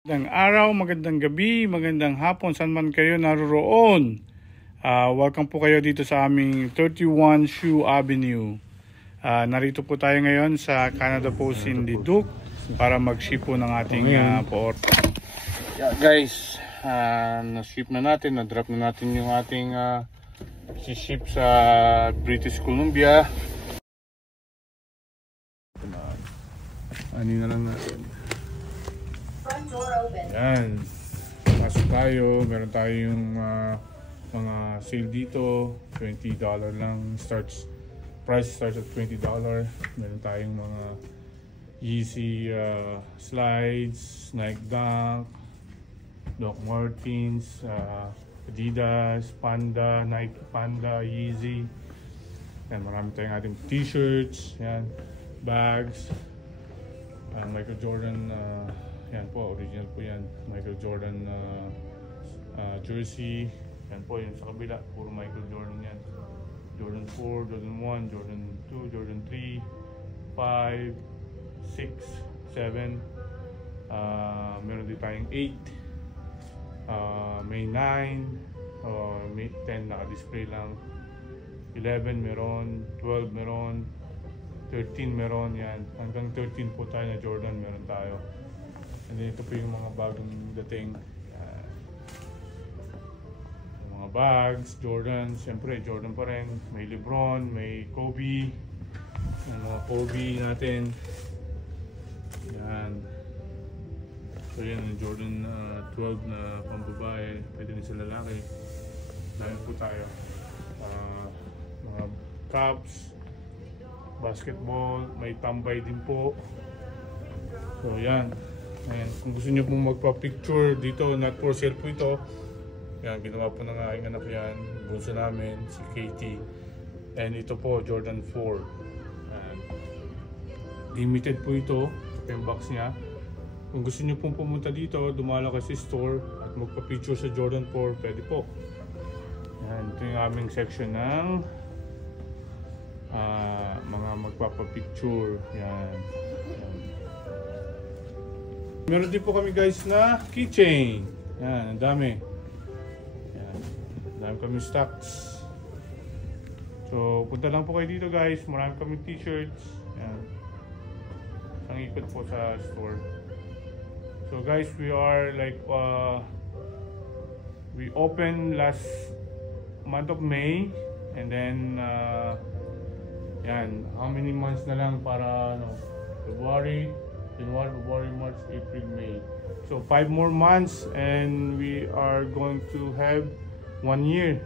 Magandang araw, magandang gabi, magandang hapon, saan man kayo naroroon. Welcome po kayo dito sa aming 31 Shoe Avenue. Narito po tayo ngayon sa Canada Post in Leduc para mag-ship po ng ating pa-order. Yeah, guys, na-ship na natin, na-drop na natin yung ating ship sa British Columbia. Ano na lang natin. Yan, pasok tayo. Meron tayong mga sale dito. $20 lang. Price starts at $20. Meron tayong mga Yeezy slides, Nike Dunk, Doc Martens, Adidas, Panda, Nike Panda, Yeezy. Yan, marami tayong ating t-shirts, yan, bags, Michael Jordan. Yan po, original po yan. Michael Jordan jersey. Yan po, yun sa kabila. Puro Michael Jordan yan. Jordan 4, Jordan 1, Jordan 2, Jordan 3, 5, 6, 7. Meron din tayong 8. May 9. May 10 naka-display lang. 11 meron. 12 meron. 13 meron yan. Hanggang 13 po tayo na Jordan meron tayo. And then ito po yung mga bagong dating. Yung mga bags, Jordan, siyempre Jordan pa rin. May Lebron, may Kobe. Yung mga Kobe natin. Yan. So yan, yung Jordan 12 na pambabae. Pwede rin sa lalaki. Dahil po tayo. Mga caps, basketball, may tambay din po. So yan. Ayan, kung gusto nyo pong magpa-picture dito, not for sale po ito. Yan, ginawa po ng aking anak yan. Bunso namin, si Katie. And ito po, Jordan 4. Ayan. Limited po ito. Ito yung box niya. Kung gusto nyo pong pumunta dito, dumalo kayo sa store at magpa-picture sa Jordan 4, pwede po. Ayan, ito yung aming section ng mga magpapa-picture. Yan. Meron din po kami guys na keychain. Yan, ang dami. Yan, ang dami kami stocks. So, punta lang po kayo dito guys. Marami kami t-shirts. Yan. Ang ikot po sa store. So guys, we are like we opened last month of May. And then yan, how many months na lang para February, March, April, May. So 5 more months and we are going to have 1 year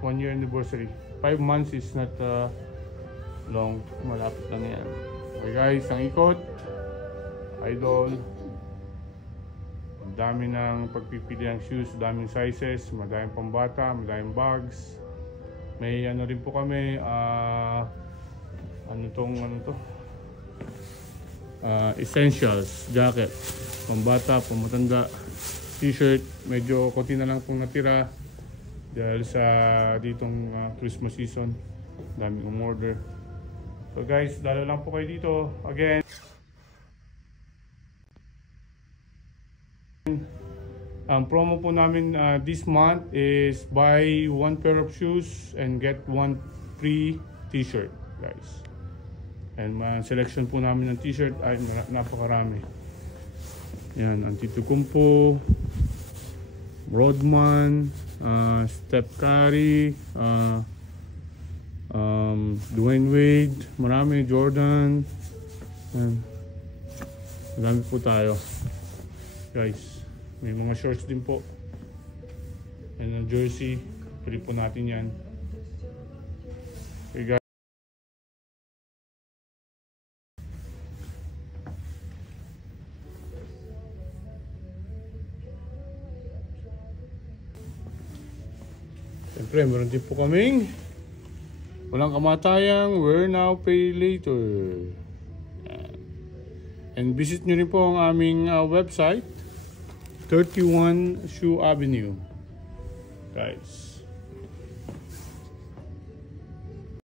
anniversary. 5 months is not long, malapit lang yan. Okay guys, ang ikot, idol. Ang dami ng pagpipili ng shoes, daming sizes, madaming pambata, madaming bags. May ano rin po kami, ano to? Essentials, jacket, pambata, pamatanda, t-shirt. Medyo konti na lang pong natira dahil sa ditong Christmas season. Daming umorder. So guys, dalo lang po kayo dito. Again, ang promo po namin this month is buy 1 pair of shoes and get 1 free t-shirt, guys. And selection po namin ng t-shirt ay napakarami. Yan, Antetokounmpo, Rodman, Steph Curry, Dwayne Wade, marami, Jordan. Yan. Marami po tayo, guys. May mga shorts din po. And ang jersey, pili po natin yan. Okay guys. Siyempre, meron din po kaming walang kamatayang wear now, pay later. And visit nyo rin po ang aming website, 31 Shoe Avenue, guys.